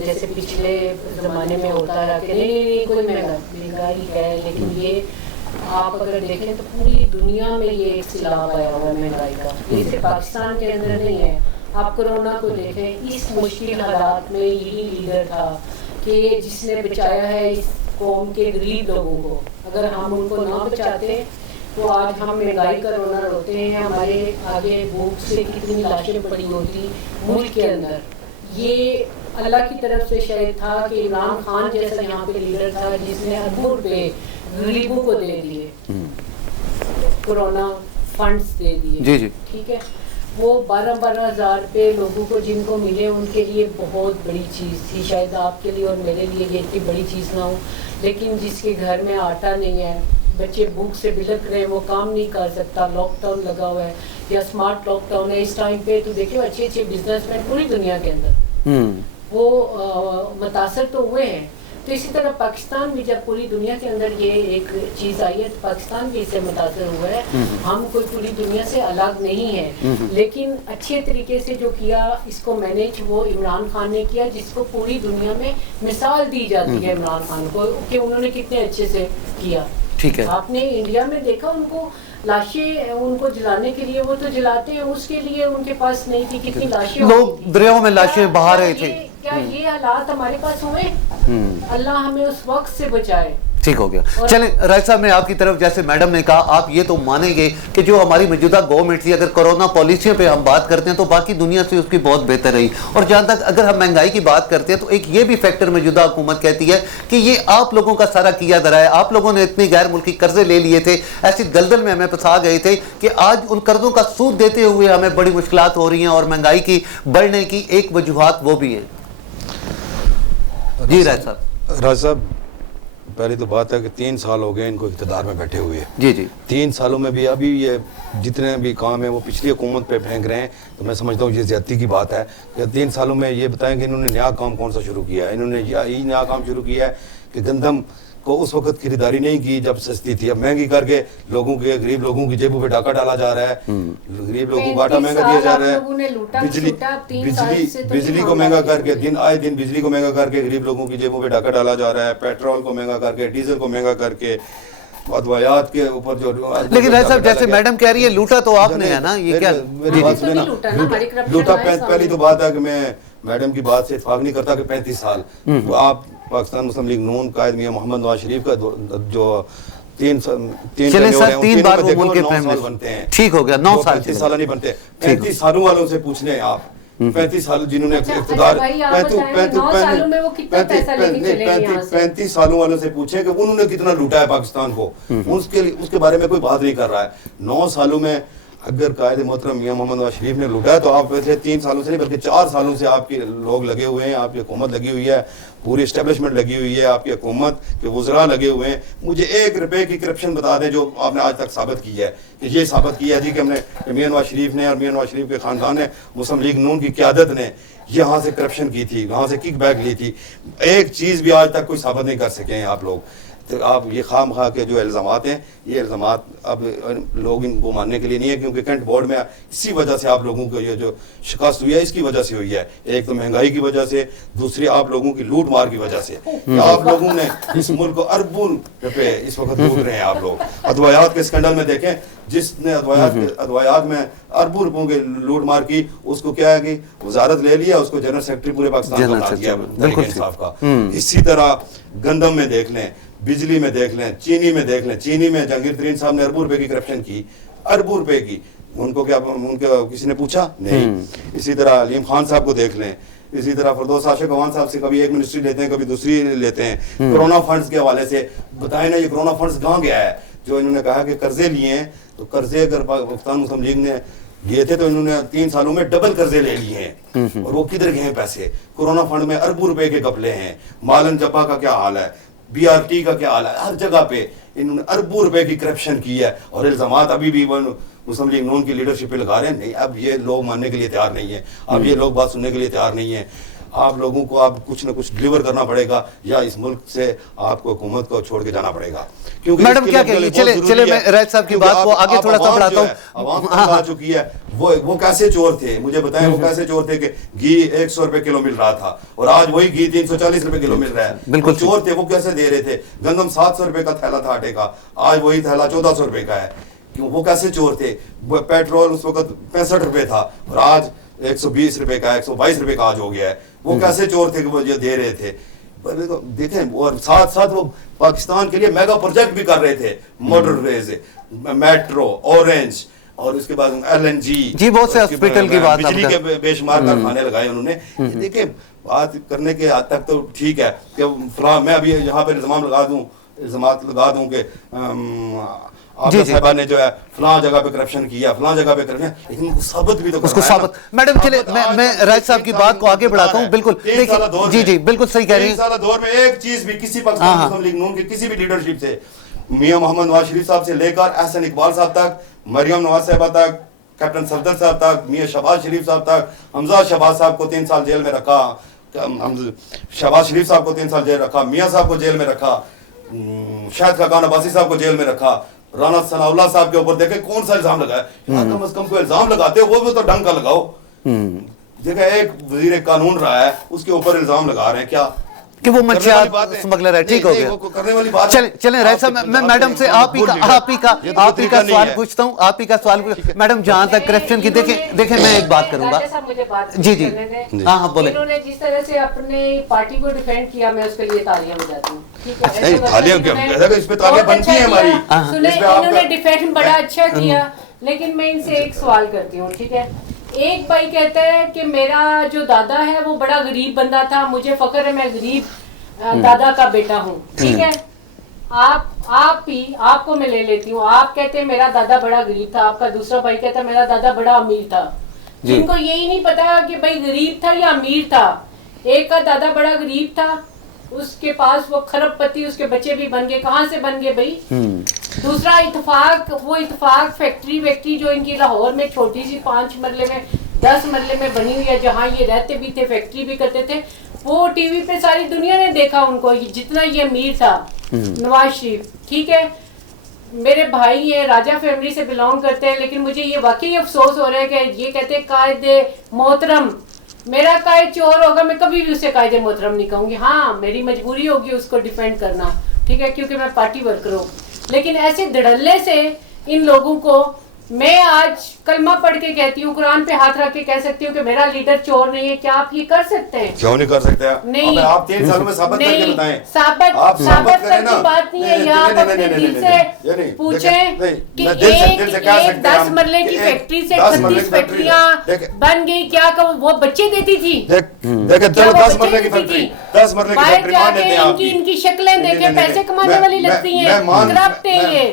جیسے پچھلے زمانے میں ہوتا رہا کہ نہیں کوئی مہنگائی ہے, لیکن یہ آپ اگر دیکھیں تو پوری دنیا میں یہ ایک سیلاب آیا ہوا ہے مہنگائی کا, یہ صرف پاکستان کے اندر نہیں ہے. آپ کرونا کو دیکھیں, اس مشکل حالات میں یہی لیڈر تھا کہ جس نے بچایا ہے اس قوم کے غریب لوگوں کو. اگر ہم ان کو نہ بچاتے تو آج ہم مہنگائی کا رونا روتے ہیں, ہمارے آگے بھوک سے کتنی لاشیں پڑی ہوتی ملک کے اندر. یہ اللہ کی طرف سے شاید تھا کہ عمران خان جیسا یہاں پہ لیڈر تھا جس نے اربوں روپے غریبوں کو دے دیے, کرونا فنڈز دے دیے, ٹھیک ہے. وہ 12-12 ہزار روپے لوگوں کو جن کو ملے ان کے لیے بہت بڑی چیز تھی, شاید آپ کے لیے اور میرے لیے یہ اتنی بڑی چیز نہ ہو, لیکن جس کے گھر میں آٹا نہیں ہے, بچے بھوک سے بلک رہے ہیں, وہ کام نہیں کر سکتا, لاک ڈاؤن لگا ہوا ہے یا اسمارٹ لاک ڈاؤن ہے اس ٹائم پہ, تو دیکھیں اچھے اچھے بزنس مین پوری دنیا کے اندر وہ متاثر تو ہوئے ہیں. تو اسی طرح پاکستان بھی جب پوری دنیا کے اندر یہ ایک چیز آئی ہے تو پاکستان بھی اس سے متاثر ہوا ہے. ہم کوئی پوری دنیا سے الگ نہیں ہے, لیکن اچھے طریقے سے جو کیا اس کو مینیج وہ عمران خان نے کیا, جس کو پوری دنیا میں مثال دی جاتی ہے عمران خان کو کہ انہوں نے کتنے اچھے سے کیا. ٹھیک ہے, آپ نے انڈیا میں دیکھا ان کو لاشیں ان کو جلانے کے لیے وہ تو جلاتے ہیں, اس کے لیے ان کے پاس نہیں تھی, کتنی لاشیں لوگ دریاؤں میں لاشیں بہا رہے تھے. کیا یہ حالات ہمارے پاس ہوئے؟ اللہ ہمیں اس وقت سے بچائے ٹھیک ہو گیا. چلیں راج صاحب میں آپ کی طرف, جیسے میڈم نے کہا, آپ یہ تو مانیں گے کہ جو ہماری موجودہ گورنمنٹ تھی, اگر کورونا پالیسیوں پہ ہم بات کرتے ہیں تو باقی دنیا سے اس کی بہت بہتر رہی. اور جہاں تک اگر ہم مہنگائی کی بات کرتے ہیں تو ایک یہ بھی فیکٹر موجودہ حکومت کہتی ہے کہ یہ آپ لوگوں کا سارا کیا درا ہے, آپ لوگوں نے اتنی غیر ملکی قرضے لے لیے تھے, ایسی دلدل میں ہمیں پھنسا گئے تھے کہ آج ان قرضوں کا سود دیتے ہوئے ہمیں بڑی مشکلات ہو رہی ہیں, اور مہنگائی کی بڑھنے کی ایک وجوہات وہ بھی ہیں. جی راج صاحب. راج صاحب, پہلی تو بات ہے کہ 3 سال ہو گئے ان کو اقتدار میں بیٹھے ہوئے. جی جی. 3 سالوں میں بھی ابھی یہ جتنے بھی کام ہیں وہ پچھلی حکومت پہ پھینک رہے ہیں, تو میں سمجھتا ہوں یہ زیادتی کی بات ہے. کہ 3 سالوں میں یہ بتائیں کہ انہوں نے نیا کام کون سا شروع کیا ہے. انہوں نے یہی نیا کام شروع کیا ہے کہ گندم کو اس وقت خریداری نہیں کی جب سستی تھی, اب مہنگی کر کے لوگوں کے, غریب لوگوں کی جیبوں پہ ڈاکہ ڈالا جا رہا ہے, غریب لوگوں کو آٹا مہنگا دیا جا رہا ہے, بجلی کو مہنگا کر کے آئے دن بجلی کو مہنگا کر کے غریب لوگوں کی جیبوں پہ ڈاکہ ڈالا جا رہا ہے, پیٹرول کو مہنگا کر کے, ڈیزل کو مہنگا کر کے, ادویات کے اوپر جو. لیکن راج صاحب جیسے میڈم کہہ رہی ہے لوٹا تو آپ نے ہے نا, یہ کیا لوٹا. پہلی تو بات ہے کہ میں میڈم کی بات سے اتفاق نہیں کرتا کہ 35 سال آپ پاکستان مسلم لیگ نون قائد میاں محمد نواز شریف کا جو 3 بار وہ ملک کے پرائم منسٹر بنتے ہیں, ٹھیک ہو گیا, 9 سال 35 سال نہیں بنتے. 35 سالوں والوں سے پوچھ لیں آپ, 35 سال جنہوں نے اقتدار, 35 سالوں والوں سے پوچھیں کہ انہوں نے کتنا لوٹا ہے پاکستان کو, اس کے بارے میں کوئی بات نہیں کر رہا ہے. 9 سالوں میں اگر قائد محترم میاں محمد نواز شریف نے لوٹا ہے تو آپ ویسے 3 سالوں سے نہیں بلکہ 4 سالوں سے آپ کے لوگ لگے ہوئے ہیں, آپ کی حکومت لگی ہوئی ہے, پوری اسٹیبلشمنٹ لگی ہوئی ہے, آپ کی حکومت کے وزراء لگے ہوئے ہیں. مجھے 1 روپے کی کرپشن بتا دیں جو آپ نے آج تک ثابت کی ہے, کہ یہ ثابت کیا ہے جی کہ ہم نے میاں نواز شریف نے اور میاں نواز شریف کے خاندان نے, مسلم لیگ نون کی قیادت نے یہاں سے کرپشن کی تھی, وہاں سے کک بیک لی تھی. ایک چیز بھی آج تک کوئی ثابت نہیں کر سکے ہیں آپ لوگ. تو آپ یہ خواہ مخواہ کے جو الزامات ہیں, یہ الزامات اب لوگ ان کو ماننے کے لیے نہیں ہے, کیونکہ کینٹ بورڈ میں اسی وجہ سے آپ لوگوں کو یہ جو شکست ہوئی ہے اس کی وجہ سے ہوئی ہے. ایک تو مہنگائی کی وجہ سے, دوسری آپ لوگوں کی لوٹ مار کی وجہ سے. آپ لوگوں نے اس ملک کو اربوں روپے اس وقت لوٹ رہے ہیں آپ لوگ. ادویات کے اسکینڈل میں دیکھیں, جس نے ادویات میں اربوں روپوں کے لوٹ مار کی, اس کو کیا ہے کہ وزارت لے لیا, اس کو جنرل سیکرٹری پورے پاکستان کو بنا دیا تحریک انصاف کا. اسی طرح گندم میں دیکھ لیں, بجلی میں دیکھ لیں, چینی میں دیکھ لیں. چینی میں جہانگیر ترین صاحب نے اربوں روپے کی کرپشن کی, اربوں روپے کی. ان کو کیا ان کو کسی نے پوچھا نہیں. اسی طرح علیم خان صاحب کو دیکھ لیں, اسی طرح فردوس عاشق عوان صاحب سے کبھی ایک منسٹری لیتے ہیں کبھی دوسری لیتے ہیں. کرونا فنڈز کے حوالے سے بتائیں نا, یہ کرونا فنڈز کہاں گیا ہے؟ جو انہوں نے کہا کہ قرضے لیے ہیں, تو قرضے اگر پاکستان مسلم لیگ نے لیے تھے تو انہوں نے 3 سالوں میں ڈبل قرضے لے لیے ہیں, اور وہ کدھر گئے ہیں پیسے؟ کورونا فنڈ میں اربوں روپے کے گھپلے ہیں. مالن جپا کا کیا حال ہے, بی آر ٹی کا کیا حال ہے, ہر جگہ پہ انہوں نے اربوں روپے کی کرپشن کی ہے. اور الزامات ابھی بھی مسلم لیگ نون کی لیڈرشپ پہ لگا رہے ہیں. نہیں, اب یہ لوگ ماننے کے لیے تیار نہیں ہیں, اب یہ لوگ بات سننے کے لیے تیار نہیں ہیں. آپ لوگوں کو اب کچھ نہ کچھ ڈلیور کرنا پڑے گا, یا اس ملک سے آپ کو حکومت کو چھوڑ کے جانا پڑے گا. کیونکہ میڈم کیا کہیں گی, چلے میں راج صاحب کی بات کو آگے تھوڑا سا بڑھاتا ہوں. عوام آ چکی ہے, وہ کیسے چور تھے مجھے بتائیں, وہ کیسے چور تھے کہ گھی 100 روپے کلو مل رہا تھا اور آج وہی گھی 340 روپے کلو مل رہا ہے. بالکل چور تھے, وہ کیسے دے رہے تھے؟ گندم 700 روپے کا تھیلا تھا آٹے کا, آج وہی تھیلا 1400 روپے کا ہے. کیوں؟ وہ کیسے چور تھے؟ پیٹرول اس وقت 65 روپے تھا اور آج 120 روپے کا, 122 روپے کا آج ہو گیا ہے. وہ کیسے چور تھے کہ وہ یہ دے رہے تھے؟ دیکھیں, اور ساتھ ساتھ وہ پاکستان کے لیے میگا پروجیکٹ بھی کر رہے تھے, موٹر ویز, میٹرو, اورنج, اور اس کے بعد LNG, جی بہت سے ہاسپٹل کی بات, بجلی کے بے شمار کارخانے لگائے انہوں نے. دیکھیں, بات کرنے کے حد تک تو ٹھیک ہے کہ فلاں میں ابھی یہاں پہ الزامات لگا دوں کہ آپ صاحبہ نے جو ہے فلاں جگہ پہ کرپشن کیا, فلاں جگہ پہ کرپشن, لیکن ان کو ثابت بھی تو کرنا ہے. اس کو ثابت. میڈم چلے میں راج صاحب کی بات کو آگے بڑھاتا ہوں. بالکل جی جی بالکل صحیح کہہ رہے ہیں. 3 سالہ دور میں ایک چیز بھی کسی پاکستان مسلم لیگ نون کی کسی بھی لیڈرشپ سے, میاں محمد نواز شریف صاحب سے لے کر احسن اقبال صاحب تک, مریم نواز صاحبہ تک, کیپٹن صفدر صاحب تک, میاں شہباز شریف صاحب تک, حمزہ شہباز صاحب کو 3 سال جیل میں رکھا, شہباز شریف صاحب کو 3 سال جیل رکھا, میاں صاحب کو جیل میں رکھا, شاہد خاقان عباسی صاحب کو جیل میں رکھا, رانا ثناء اللہ صاحب کے اوپر دیکھیں کون سا الزام لگا ہے. کم از کم کوئی الزام لگاتے ہو وہ بھی تو ڈھنگ کا لگاؤ. دیکھیں, ایک وزیر قانون رہا ہے, اس کے اوپر الزام لگا رہے ہیں, کیا کہ وہ کرنے والی منشیات بات ہے. سمگلر ہے. ٹھیک ہو نہیں, گیا. وہ کرنے والی بات ہے. چلیں راہد صاحب, میں میڈم سے آپ ہی کا سوال پوچھتا ہوں, آپ ہی کا سوال. میڈم جہاں تک کرپشن کی دیکھیں میں ایک بات کروں گا. جی جی ہاں بولیں. انہوں نے جس طرح سے اپنی پارٹی کو ڈیفینڈ کیا, میں اس کے لیے تالیاں بجاتی ہوں. نہیں, تالیاں اس پہ تالیاں بنتی ہیں ہماری. انہوں نے ڈیفینڈ بڑا اچھا کیا, لیکن میں ان سے ایک سوال کرتی ہوں. ٹھیک ہے, ایک بھائی کہتا ہے کہ میرا جو دادا ہے وہ بڑا غریب بندہ تھا, مجھے فخر ہے میں غریب دادا کا بیٹا ہوں. ٹھیک ہے, آپ کو میں لے لیتی ہوں. آپ کہتے ہیں میرا دادا بڑا غریب تھا, آپ کا دوسرا بھائی کہتا ہے میرا دادا بڑا امیر تھا. جن کو یہی نہیں پتا کہ بھائی غریب تھا یا امیر تھا. ایک کا دادا بڑا غریب تھا, اس کے پاس وہ کھرب پتی, اس کے بچے بھی بن گئے. کہاں سے بن گئے بھائی؟ دوسرا اتفاق فیکٹری جو ان کی لاہور میں چھوٹی سی 5 مرلے میں 10 مرلے میں بنی ہوئی ہے, جہاں یہ رہتے بھی تھے, فیکٹری بھی کرتے تھے. وہ ٹی وی پہ ساری دنیا نے دیکھا ان کو, جتنا یہ امیر تھا نواز شریف. ٹھیک ہے, میرے بھائی ہیں راجہ فیملی سے بلانگ کرتے ہیں, لیکن مجھے یہ واقعی افسوس ہو رہا ہے کہ یہ کہتے ہیں قائد محترم. میرا قائد چور ہوگا, میں کبھی بھی اسے قائد محترم نہیں کہوں گی. ہاں میری مجبوری ہوگی اس کو ڈیفینڈ کرنا, ٹھیک ہے, کیونکہ میں پارٹی ورکر ہوں. لیکن ایسے دھڑلے سے ان لوگوں کو میں آج کلمہ پڑھ کے کہتی ہوں, قرآن پہ ہاتھ رکھ کے کہہ سکتی ہوں کہ میرا لیڈر چور نہیں ہے. کیا آپ یہ کر سکتے ہیں؟ کیوں نہیں کر سکتے؟ نہیں, آپ 3 سالوں میں ثابت کر کے بتائیں. ثابت کرنے کی بات نہیں ہے. یہاں آپ اپنے دل سے پوچھیں کہ ایک 10 مرلے کی فیکٹری سے 36 فیکٹریاں بن گئی, کیا وہ بچے دیتی تھی؟ دیکھیں 10 مرلے کی فیکٹری, 10 مرلے کی فیکٹری مان لیتے ہیں آپ کی. ان کی شکلیں دیکھیں, پیسے کمانے والی لگتی ہیں, کرپٹ ہے یہ.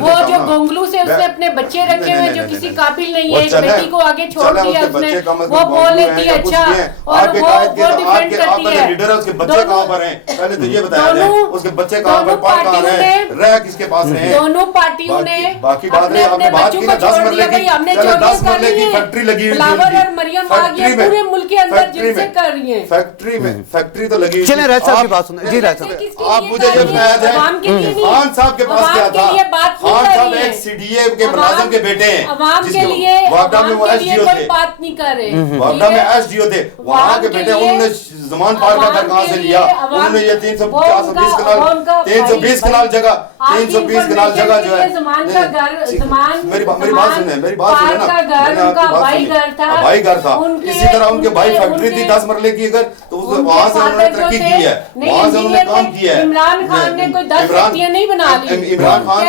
وہ جو گونگلو سے اس نے اپنے بچے رکھے ہوئے جو کسی قابل نہیں ہے, ایک بیٹی کو آگے چھوڑ دیا اس نے, وہ بول لیتی ہے اچھا, اور وہ ڈیفینڈ کرتی ہے. لیڈر اس کے بچے کہاں پر ہیں, پہلے تو یہ بتایا جائے اس کے بچے کہاں پر, پڑھ کہاں رہے ہیں, رہ کس کے پاس رہے ہیں. دونوں پارٹیوں نے باقی بات نہیں, آپ نے بات کی نا 10 مرلے کی, چلے 10 مرلے کی فیکٹری لگی ہوئی تھی. بلاول اور مریم آگے پورے ملک کے اندر جن سے کر رہی ہیں. فیکٹری تو لگی. چلیں راہد صاحب کی بات سنیں. جی راہد صاحب, آپ مجھے یہ بتایا جائے خان صاحب کے پاس کیا تھا. خان صاحب ایک CDA کے ملازم کے بیٹے ہیں, عوام کے لیے کوئی بات نہیں کر رہے. واپڈا میں SDO تھے, وہاں کے بیٹے انہوں نے زمان پار کا گھر کہاں سے لیا, انہوں نے یہ 320 کنال جگہ 320 کنال جگہ جو ہے. میری بات سنیں نا, بھائی گھر تھا. اسی طرح ان کے بھائی فیکٹری تھی 10 مرلے کی, اگر تو وہاں سے انہوں نے ترقی کی ہے, وہاں سے انہوں نے کام کیا ہے. عمران خان نے کوئی 10 فیکٹریاں نہیں بنا لی. عمران خان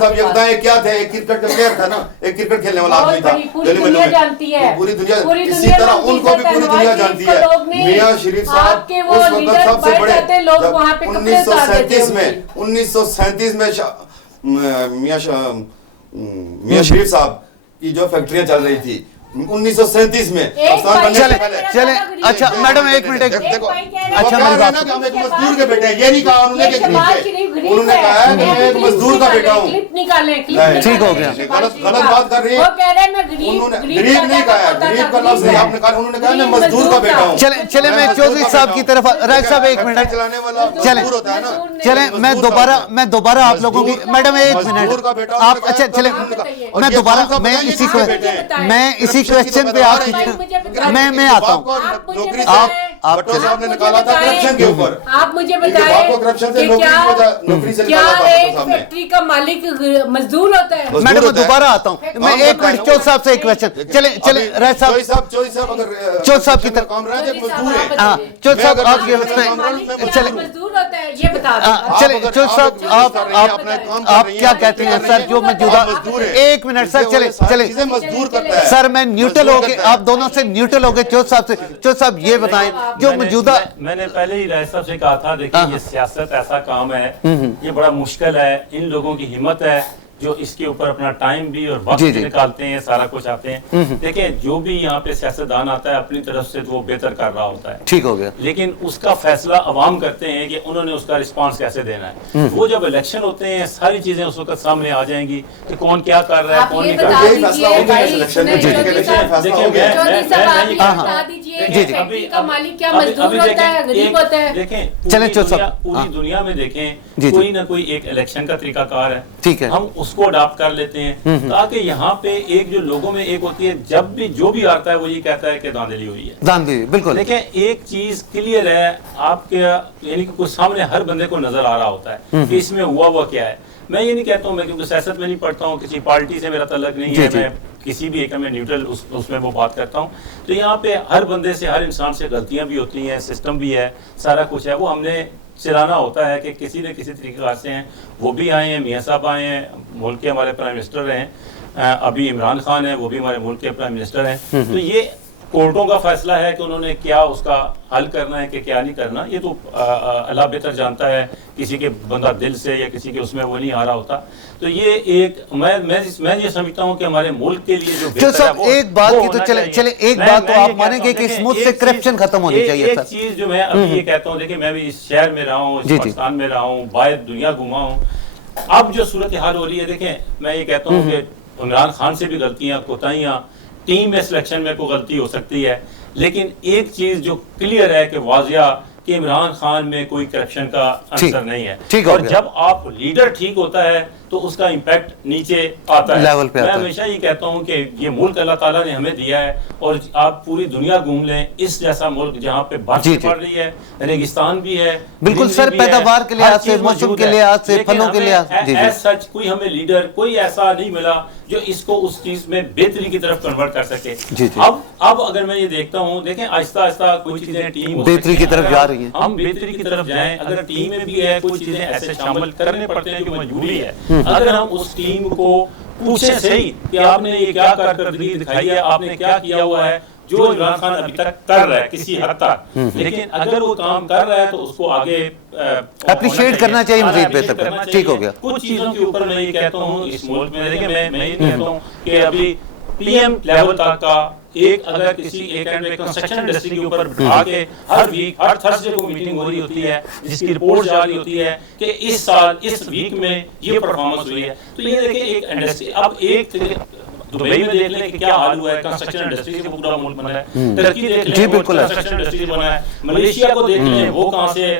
صاحب یہ بتائیں کیا تھے, ایک کرکٹ کا پلیئر تھا نا, ایک کرکٹ کھیلنے والا آدمی تھا. پوری دنیا جانتی ہے, پوری دنیا, اسی طرح ان کو بھی پوری دنیا جانتی ہے. میاں شریف صاحب اس وقت سب سے بڑے, جب 1937 میں میاں شریف صاحب کی جو فیکٹریاں چل رہی تھی 1937 میں, چلیں اچھا میڈم ایک منٹ, اچھا مزدور کے بیٹے ہیں, یہ نہیں کہا انہوں نے کہ انہوں نے کہا ہے کہ میں ایک مزدور کا بیٹا ہوں. ٹھیک ہو گیا, غلط بات کر رہی ہے. انہوں نے غریب نہیں کہا, غریب کا لفظ نہیں آپ نے کہا, انہوں نے کہا میں مزدور کا بیٹا ہوں. چلیں میں چودھری صاحب کی طرف, راہد صاحب ایک منٹ, چلانے والا مزدور ہوتا ہے نا. چلیں میں دوبارہ آپ لوگوں کی, میڈم ایک منٹ آپ, اچھا چلیں میں دوبارہ, میں اسی کوسچن پہ آپ کی, میں آتا ہوں. آپ صاحب نے نکالا تھا کرپشن کے اوپر. آپ مجھے بتائیں کیا ایک فیکٹری کا مالک مزدور ہوتا ہے؟ میڈم میں دوبارہ آتا ہوں, میں ایک منٹ چودھری صاحب سے ایک کوسچن. چلیں راہد صاحب, چودھری صاحب کی طرف, ہاں چودھری صاحب آپ یہ بتائیں, چلیں مزدور ہوتا ہے یہ بتا دیں. چلیں چودھری صاحب آپ کیا کہتے ہیں سر, جو موجودہ, ایک منٹ سر, چلیں سر میں نیوٹرل ہو کے, آپ دونوں سے نیوٹرل ہو گئے. چودھری صاحب یہ بتائیں جو موجودہ, میں نے پہلے ہی راہد صاحب سے کہا تھا, دیکھیں یہ سیاست ایسا کام ہے, یہ بڑا مشکل ہے. ان لوگوں کی ہمت ہے جو اس کے اوپر اپنا ٹائم بھی اور وقت بھی نکالتے ہیں, سارا کچھ آتے ہیں. دیکھیں جو بھی یہاں پہ سیاستدان آتا ہے اپنی طرف سے تو وہ بہتر کر رہا ہوتا ہے, ٹھیک ہو گیا, لیکن اس کا فیصلہ عوام کرتے ہیں کہ انہوں نے اس کا رسپانس کیسے دینا ہے. وہ جب الیکشن ہوتے ہیں ساری چیزیں اس وقت سامنے آ جائیں گی کہ کون کیا کر رہا ہے, کون نہیں کر رہا ہے. لیکن فیکٹری کا مالک کیا مزدور ہوتا ہے, غریب ہوتا ہے. دیکھیں چلیں پوری دنیا میں دیکھیں کوئی نہ کوئی ایک الیکشن کا طریقہ کار ہے, ٹھیک ہے, ہم اس کو اڈاپٹ کر لیتے ہیں تاکہ یہاں پہ ایک جو لوگوں میں ایک ہوتی ہے, جب بھی جو بھی آتا ہے وہ یہ کہتا ہے کہ دھاندلی ہوئی ہے. دھاندلی, بالکل. دیکھیں ایک چیز کلیئر ہے آپ کے, یعنی کہ کوئی سامنے ہر بندے کو نظر آ رہا ہوتا ہے کہ اس میں ہوا کیا ہے. میں یہ نہیں کہتا ہوں, میں کیونکہ سیاست میں نہیں پڑھتا ہوں, کسی پارٹی سے میرا تعلق نہیں ہے, میں کسی بھی ایک میں نیوٹرل اس میں وہ بات کرتا ہوں. تو یہاں پہ ہر بندے سے, ہر انسان سے غلطیاں بھی ہوتی ہیں, سسٹم بھی ہے, سارا کچھ ہے, وہ ہم نے چلانا ہوتا ہے کہ کسی نہ کسی طریقے کار سے ہیں. وہ بھی آئے ہیں, میاں صاحب آئے ہیں, ملک کے ہمارے پرائم منسٹر ہیں, ابھی عمران خان ہیں, وہ بھی ہمارے ملک کے پرائم منسٹر ہیں. تو یہ کورٹوں کا فیصلہ ہے کہ انہوں نے کیا اس کا حل کرنا ہے کہ کیا نہیں کرنا, یہ تو اللہ بہتر جانتا ہے. کسی کے بندہ دل سے یا کسی کے اس میں وہ نہیں آ رہا ہوتا. تو یہ ایک میں یہ سمجھتا ہوں کہ ہمارے ملک کے لیے جو بہتر ہے وہ ایک بات کی تو چلے ایک بات تو آپ مانیں گے کہ اس ملک سے کرپشن ختم ہونی چاہیے. ایک چیز جو میں ابھی یہ کہتا ہوں, دیکھیں میں بھی اس شہر میں رہا ہوں, اس پاکستان میں رہا ہوں, باہر دنیا گھوما ہوں. اب جو صورتحال ہو رہی ہے, دیکھیں میں یہ کہتا ہوں کہ عمران خان سے بھی غلطیاں, کوتاہیاں, ٹیم میں سلیکشن میں کوئی غلطی ہو سکتی ہے, لیکن ایک چیز جو کلیئر ہے کہ واضح کہ عمران خان میں کوئی کرپشن کا عنصر نہیں ہے. اور جب آپ لیڈر ٹھیک ہوتا ہے تو اس کا امپیکٹ نیچے آتا ہے. میں ہمیشہ یہ کہتا ہوں کہ یہ ملک اللہ تعالیٰ نے ہمیں دیا ہے, اور آپ پوری دنیا گھوم لیں, اس جیسا ملک جہاں پہ برف پڑ رہی ہے, ریگستان بھی ہے, بالکل سر, پیداوار کے لحاظ سے, موسم کے لحاظ سے, پھلوں کے لحاظ سے, سچ کوئی ہمیں لیڈر کوئی ایسا نہیں ملا جو اس کو اس چیز میں بہتری کی طرف کنورٹ کر سکے. اب اگر میں یہ دیکھتا ہوں, دیکھیں آہستہ آہستہ کوئی چیزیں ٹیم بہتری کی طرف جا رہی ہیں, ہم بہتری کی طرف جائیں. اگر ٹیم میں بھی ہے کوئی چیزیں ایسے شامل کرنے پڑتے ہیں جو مجبوری ہے, اگر ہم اس ٹیم کو پوچھیں صحیح کہ آپ نے یہ کیا کارکردگی دکھائی ہے, آپ نے کیا کیا ہوا ہے جو عمران خان ابھی تک کر رہا ہے کسی حد تک, لیکن اگر وہ کام کر رہا ہے تو اس کو آگے اپریشیٹ کرنا چاہیے, مزید بہتر کرنا. ٹھیک ہو گیا. کچھ چیزوں کے اوپر میں یہ کہتا ہوں اس ملک میں, دیکھیں میں یہ کہتا ہوں کہ ابھی پی ایم لیول تک کا ایک اگر کسی ایک کنسٹرکشن انڈسٹری کے اوپر بٹھا کے ہر ویک ہر تھرسڈے کو میٹنگ ہو رہی ہوتی ہے جس کی رپورٹ جاری ہوتی ہے کہ اس سال اس ویک میں یہ پرفارمنس ہوئی ہے. تو یہ دیکھیں ایک انڈسٹری, اب ایک دبئی میں دیکھ لیں کہ کیا حال ہوا ہے, کنسٹرکشن انڈسٹری سے پورا ملک بنا ہے. ترکی دیکھ لیں وہ کنسٹرکشن انڈسٹری سے بنا ہے. ملیشیا کو دیکھ لیں وہ کہاں سے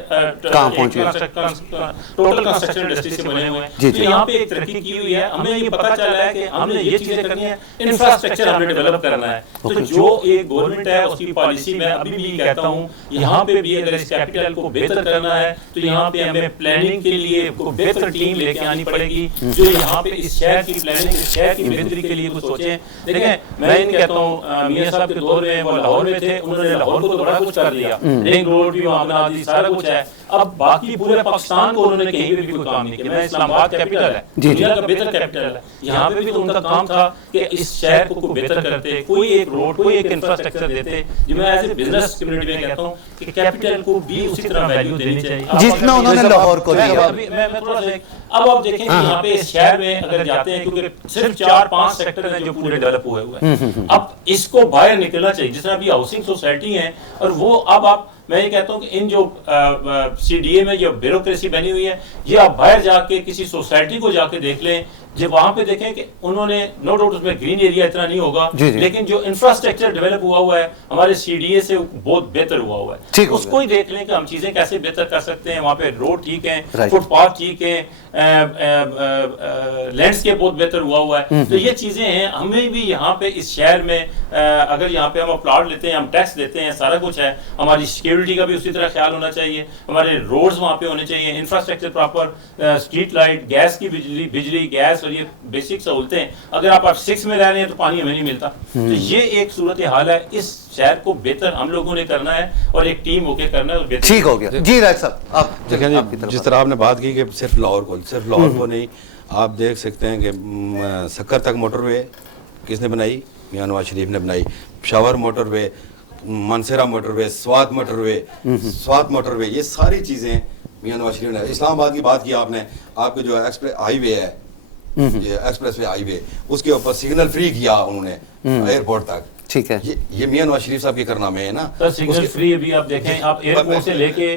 ٹوٹل کنسٹرکشن انڈسٹری سے بنے ہوئے ہیں. تو یہاں پہ ایک ترقی کی ہوئی ہے. ہمیں یہ پتہ چلا ہے کہ ہم نے یہ چیزیں کرنی ہے, انفراسٹرکچر ہم نے ڈیولپ کرنا ہے. تو جو ایک گورنمنٹ ہے اس کی پالیسی میں ابھی بھی کہتا ہوں یہاں پہ بھی اگر اس کیپٹل کو بہتر کرنا ہے تو یہاں پہ ہمیں پلاننگ کے لیے کوئی بہتر ٹیم لے کے آنی پڑے گی جو یہاں پہ اس شہر کی پلاننگ, اس شہر کی بہتری کے لیے سوچیں. دیکھیں میں ان کہتا ہوں میاں صاحب کے دور میں وہ لاہور میں تھے, انہوں نے لاہور کو تو بڑا کچھ کر دیا, رنگ روڈ بھی وہاں بنا دی, سارا کچھ ہے. اب باقی پورے پاکستان کو انہوں نے کہیں بھی کوئی کام نہیں کیا. میں اسلام آباد کیپٹل ہے, دنیا کا بہتر کیپٹل ہے, یہاں پہ بھی تو ان کا کام تھا کہ اس شہر کو بہتر کرتے, کوئی ایک روڈ کوئی ایک انفراسٹرکچر دیتے. جو میں ایز اے بزنس کمیونٹی میں کہتا ہوں کہ کیپٹل کو بھی اسی طرح ویلیو دینی چاہیے جتنا انہوں نے لاہور کو دیا. میں تھوڑا سا اب آپ دیکھیں کہ یہاں پہ اس شہر میں اگر جاتے ہیں کیونکہ صرف 4-5 سیکٹر ہیں جو پورے ڈیولپ ہوئے ہیں. اب اس کو باہر نکلنا چاہیے, جس طرح بھی ہاؤسنگ سوسائٹی ہیں, اور وہ اب آپ میں یہ کہتا ہوں کہ ان جو سی ڈی اے میں جو بیوروکریسی بنی ہوئی ہے یہ آپ باہر جا کے کسی سوسائٹی کو جا کے دیکھ لیں, جب وہاں پہ دیکھیں کہ انہوں نے نو ڈاؤٹ اس میں گرین ایریا اتنا نہیں ہوگا, لیکن جو انفراسٹرکچر ڈیولپ ہوا ہے ہمارے سی ڈی اے سے بہت بہتر ہوا ہے. اس کو ہی دیکھ لیں کہ ہم چیزیں کیسے بہتر کر سکتے ہیں. وہاں پہ روڈ ٹھیک ہیں, فٹ پاتھ ٹھیک ہیں, لینڈسکیپ بہت بہتر ہوا ہے. تو یہ چیزیں ہیں. ہمیں بھی یہاں پہ اس شہر میں اگر یہاں پہ ہم پلاٹ لیتے ہیں, ہم ٹیکس دیتے ہیں, سارا کچھ ہے, ہماری سیکیورٹی کا بھی اسی طرح خیال ہونا چاہیے, ہمارے روڈز وہاں پہ ہونے چاہیے, infrastructure proper, street light, gas کی بجلی گیس اور یہ بیسک سہولتیں. اگر آپ 6 میں رہ رہے ہیں تو پانی ہمیں نہیں ملتا. تو یہ ایک صورتحال ہے. اس شہر کو بہتر ہم لوگوں نے کرنا ہے اور ایک ٹیم ہو کے کرنا ہے. ٹھیک ہو گیا. جی راج صاحب آپ دیکھیں جس طرح آپ نے بات کی کہ صرف لاہور کو نہیں, آپ دیکھ سکتے ہیں کہ سکر تک موٹر وے کس نے بنائی, میاں نواز شریف نے بنائی. پشاور موٹر وے, منصیرہ موٹر وے, سوات موٹر وے, یہ ساری چیزیں میاں نواز شریف نے. اسلام آباد کی بات کی آپ نے, آپ کے جو ایکسپریس ہائی وے ہے, یہ ایکسپریس وے ہائی وے, اس کے اوپر سگنل فری کیا انہوں نے ایئرپورٹ تک. ٹھیک ہے, یہ میاں نواز شریف صاحب کے کارنامے ہیں نا. سگنل فری ابھی آپ دیکھیں, آپ ایئرپورٹ سے لے کے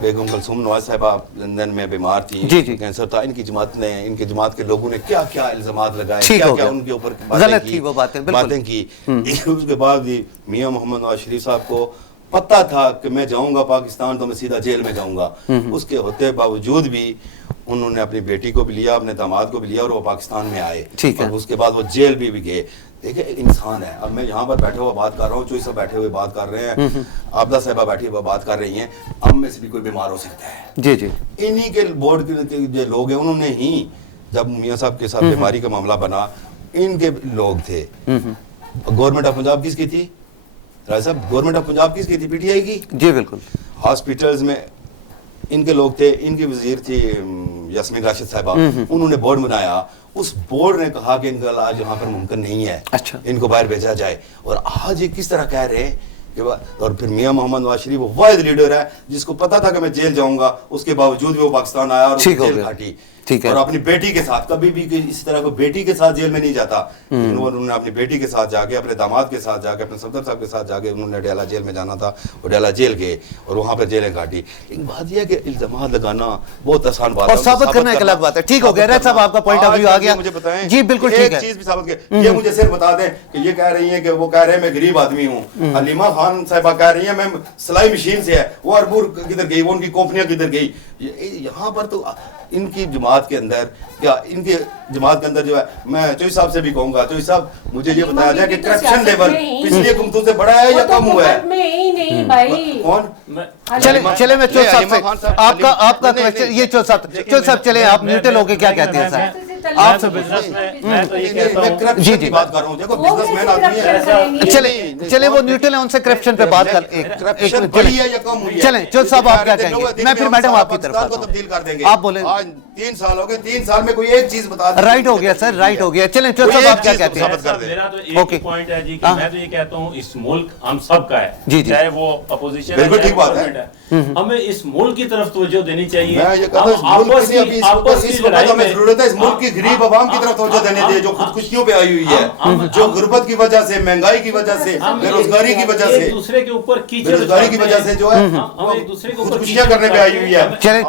بیگم کلثوم نواز صاحبہ لندن میں بیمار تھی, جی جی, کینسر تھا, ان کی جماعت نے, ان کی جماعت کے لوگوں نے کیا کیا الزامات لگائے, ٹھیک کیا ہو کیا گیا, ان کے اوپر غلط تھی وہ باتیں کی. اس کے بعد میاں محمد نواز شریف صاحب کو پتہ تھا کہ میں جاؤں گا پاکستان تو میں سیدھا جیل میں جاؤں گا, اس کے ہوتے باوجود بھی انہوں نے اپنی بیٹی کو بھی لیا, اپنے داماد کو بھی لیا, اور وہ پاکستان میں آئے, اور اس کے بعد وہ جیل بھی گئے. دیکھیں انسان ہے. اب میں یہاں پر بیٹھے ہوا بات کر رہا ہوں, چوئی صاحب بیٹھے ہوئے بات کر رہے ہیں, عابدہ صاحبہ بیٹھی ہوئے بات کر رہی ہیں, ہم میں سے بھی کوئی بیمار ہو سکتا ہے. جی جی, انہی کے بورڈ کے جو لوگ ہیں انہوں نے ہی, جب میاں صاحب کے ساتھ بیماری کا معاملہ بنا, ان کے لوگ تھے. گورنمنٹ آف پنجاب کس کی تھی راج صاحب؟ گورنمنٹ آف پنجاب کس کی تھی؟ پی ٹی آئی کی. جی بالکل. ہاسپٹلز میں ان کے لوگ تھے, ان کی وزیر تھی یاسمین راشد صاحبہ, انہوں نے بورڈ بنایا. اس بورڈ نے کہا کہ ان کا علاج یہاں پر ممکن نہیں ہے, ان کو باہر بھیجا جائے. اور آج یہ کس طرح کہہ رہے ہیں کہ, اور پھر میاں محمد نواز شریف وہ واحد لیڈر ہے جس کو پتا تھا کہ میں جیل جاؤں گا, اس کے باوجود بھی وہ پاکستان آیا اور جیل کاٹی, اور اپنی بیٹی کے ساتھ. کبھی بھی اسی طرح کو بیٹی کے ساتھ جیل میں نہیں جاتا, انہوں نے اپنی بیٹی کے ساتھ جا کے, اپنے داماد کے ساتھ جا کے, اپنے صفدر صاحب کے ساتھ جا کے, انہوں نے ڈیلا جیل میں جانا تھا, وہ ڈیلا جیل گئے اور وہاں پر جیلیں کاٹی. لیکن بات یہ ہے کہ الزامات لگانا بہت آسان بات ہے, اور ثابت کرنا ایک الگ بات ہے. ٹھیک ہو گیا راج صاحب, آپ کا پوائنٹ آف ویو آ گیا. مجھے بتائیں جی بالکل ٹھیک ہے, ایک چیز بھی ثابت کر, یہ مجھے صرف بتا دیں کہ یہ کہہ رہی ہیں کہ وہ کہہ رہے ہیں میں غریب آدمی ہوں. حلیمہ خان صاحبہ کہہ رہی ہیں میں سلائی مشین سے ہے, وہ اربور کدھر گئی, وہ ان کی کمپنیاں کدھر گئی. یہاں پر تو ان کی جماعت کے اندر, کیا ان کی جماعت کے اندر جو ہے, میں چوئی صاحب سے بھی کہوں گا, چوئی صاحب مجھے یہ بتایا جائے کہ کرپشن لیول پچھلی حکومتوں سے بڑا ہے یا کم ہوا ہے؟ کون؟ چلے میں چوئی صاحب سے, آپ کا کویسچن یہ, چوئی صاحب چلے, آپ نیوٹرل ہو کے کیا کہتے ہیں صاحب؟ آپ میں تو یہ کہتا ہوں, جی جی بات کر رہا ہوں, دیکھو بزنس مین آدمی ہے, چلے وہ نیوٹرل ہے, ان سے کرپشن پہ بات کر. چلیں چوئی صاحب آپ کیا کہیں گے, میں پھر میڈم آپ کی طرف آتا ہوں, آپ بولیں. 3 سال ہو گئے, 3 سال میں کوئی ایک چیز بتا دیں. رائٹ ہو گیا سر, رائٹ ہو گیا. چلیں چوئی صاحب آپ کیا کہتے ہیں؟ میرا تو ایک ہی پوائنٹ ہے جی, کہ میں تو یہ کہتا ہوں اس ملک ہم سب کا ہے, چاہے وہ اپوزیشن ہے, بالکل ٹھیک بات ہے, ہمیں اس ملک کی طرف توجہ دینی چاہیے. میں یہ کہتا ہوں اس وقت ہمیں ضرورت ہے اس ملک کی غریب عوام کی طرف توجہ دینے چاہیے, جو خودکشیوں پہ آئی ہوئی ہے, جو غربت کی وجہ سے, مہنگائی کی وجہ سے, بے روزگاری کی وجہ سے, دوسرے کے اوپر بے روزگاری کی وجہ سے جو ہے خودکشیاں کرنے پہ آئی ہوئی ہے. چلیں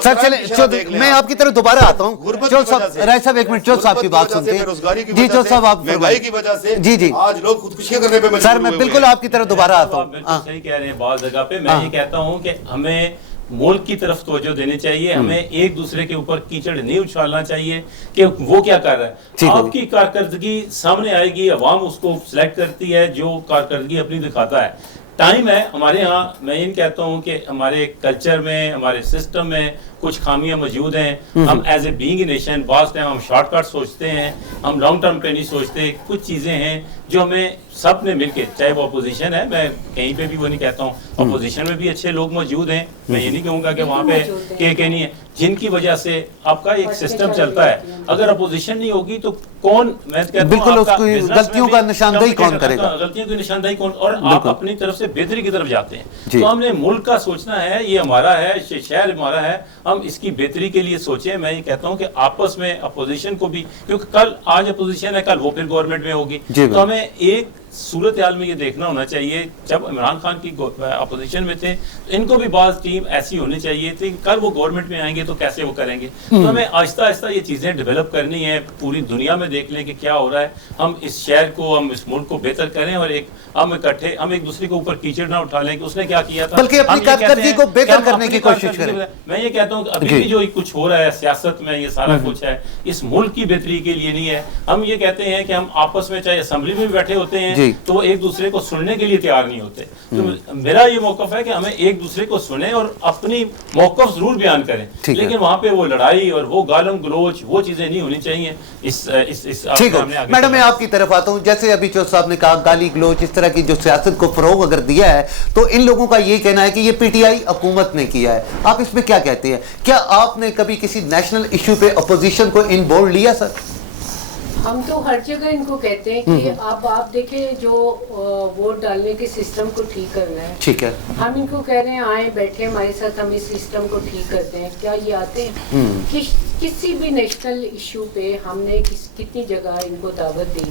سر, چلیں میں آپ کی طرف دوبارہ آتا ہوں. چوئی صاحب, رائے صاحب ایک منٹ, چوئی صاحب کی بات سنتے ہیں. جی چوئی صاحب آپ, مہنگائی کی وجہ سے جی جی آج لوگ خودکشیاں کرنے پہ مجبور سر, میں بالکل آپ کی طرف دوبارہ آتا ہوں. بالکل صحیح کہہ رہے ہیں بعض جگہ پہ. میں یہ کہتا ہوں کہ ہمیں ملک کی طرف توجہ دینی چاہیے, ہمیں ایک دوسرے کے اوپر کیچڑ نہیں اچھالنا چاہیے کہ وہ کیا کر رہا ہے. آپ کی کارکردگی سامنے آئے گی, عوام اس کو سلیکٹ کرتی ہے جو کارکردگی اپنی دکھاتا ہے. ٹائم ہے ہمارے ہاں, میں یہ کہتا ہوں کہ ہمارے کلچر میں, ہمارے سسٹم میں کچھ خامیاں موجود ہیں. ہم as a being a nation بعض ٹائم ہم شارٹ کٹ سوچتے ہیں, ہم لانگ ٹرم پہ نہیں سوچتے. کچھ چیزیں ہیں جو ہمیں سب نے مل کے, چاہے وہ اپوزیشن ہے, میں کہیں پہ بھی وہ نہیں کہتا ہوں, اپوزیشن میں بھی اچھے لوگ موجود ہیں, میں یہ نہیں کہوں گا کہ وہاں پہ کہ نہیں ہے, جن کی وجہ سے آپ کا ایک سسٹم چلتا ہے. اگر اپوزیشن نہیں ہوگی تو کون, میں کہتا ہوں بالکل اس کی غلطیوں کا نشاندہی کون کرے گا, غلطیوں کی نشاندہی کون, اور آپ اپنی طرف سے بہتری کی طرف جاتے ہیں. تو ہم نے ملک کا سوچنا ہے, یہ ہمارا ہے, شہر ہمارا ہے, ہم اس کی بہتری کے لیے سوچیں. میں یہ کہتا ہوں کہ آپس میں اپوزیشن کو بھی, کیونکہ کل آج اپوزیشن ہے, کل وہ پھر گورنمنٹ میں ہوگی, تو ہمیں ایک صورتحال میں یہ دیکھنا ہونا چاہیے. جب عمران خان کی اپوزیشن میں تھے تو ان کو بھی بعض ٹیم ایسی ہونی چاہیے تھی, کل وہ گورنمنٹ میں آئیں گے تو کیسے وہ کریں گے. تو ہمیں آہستہ آہستہ یہ چیزیں ڈیولپ کرنی ہے, پوری دنیا میں دیکھ لیں کہ کیا ہو رہا ہے, ہم اس شہر کو, ہم اس ملک کو بہتر کریں, اور ہم اکٹھے, ہم ایک دوسرے کے اوپر کیچڑ نہ اٹھا لیں کہ اس نے کیا کیا تھا, بلکہ اپنی کارکردگی کو بہتر کرنے کی کوشش کریں. میں یہ کہتا ہوں کہ ابھی بھی جو کچھ ہو رہا ہے سیاست میں, یہ سارا کچھ ہے اس ملک کی بہتری کے لیے نہیں ہے. ہم یہ کہتے ہیں کہ ہم آپس میں, چاہے اسمبلی میں بھی بیٹھے ہوتے ہیں تو وہ ایک دوسرے کو سننے کے لیے تیار نہیں ہوتے. تو میرا یہ موقف ہے کہ ہمیں ایک دوسرے کو سنیں اور اپنی موقف ضرور بیان کریں, لیکن وہاں پہ وہ لڑائی اور وہ گالم گلوچ, وہ چیزیں نہیں ہونی چاہیے. ٹھیک ہے, میڈم میں آپ کی طرف آتا ہوں. جیسے ابھی چوئی صاحب نے کہا گالی گلوچ, اس طرح کی جو سیاست کو فروغ اگر دیا ہے, تو ان لوگوں کا یہ کہنا ہے کہ یہ پی ٹی آئی حکومت نے کیا ہے. آپ اس میں کیا کہتے ہیں؟ کیا آپ نے کبھی کسی نیشنل ایشو پہ اپوزیشن کو ان بورڈ لیا سر؟ ہم تو ہر جگہ ان کو کہتے ہیں کہ اب آپ دیکھیں جو ووٹ ڈالنے کے سسٹم کو ٹھیک کرنا ہے, ٹھیک ہے, ہم ان کو کہہ رہے ہیں آئیں بیٹھے ہمارے ساتھ, ہم اس سسٹم کو ٹھیک کرتے ہیں. کیا یہ آتے ہیں؟ کسی بھی نیشنل ایشو پہ ہم نے کتنی جگہ ان کو دعوت دی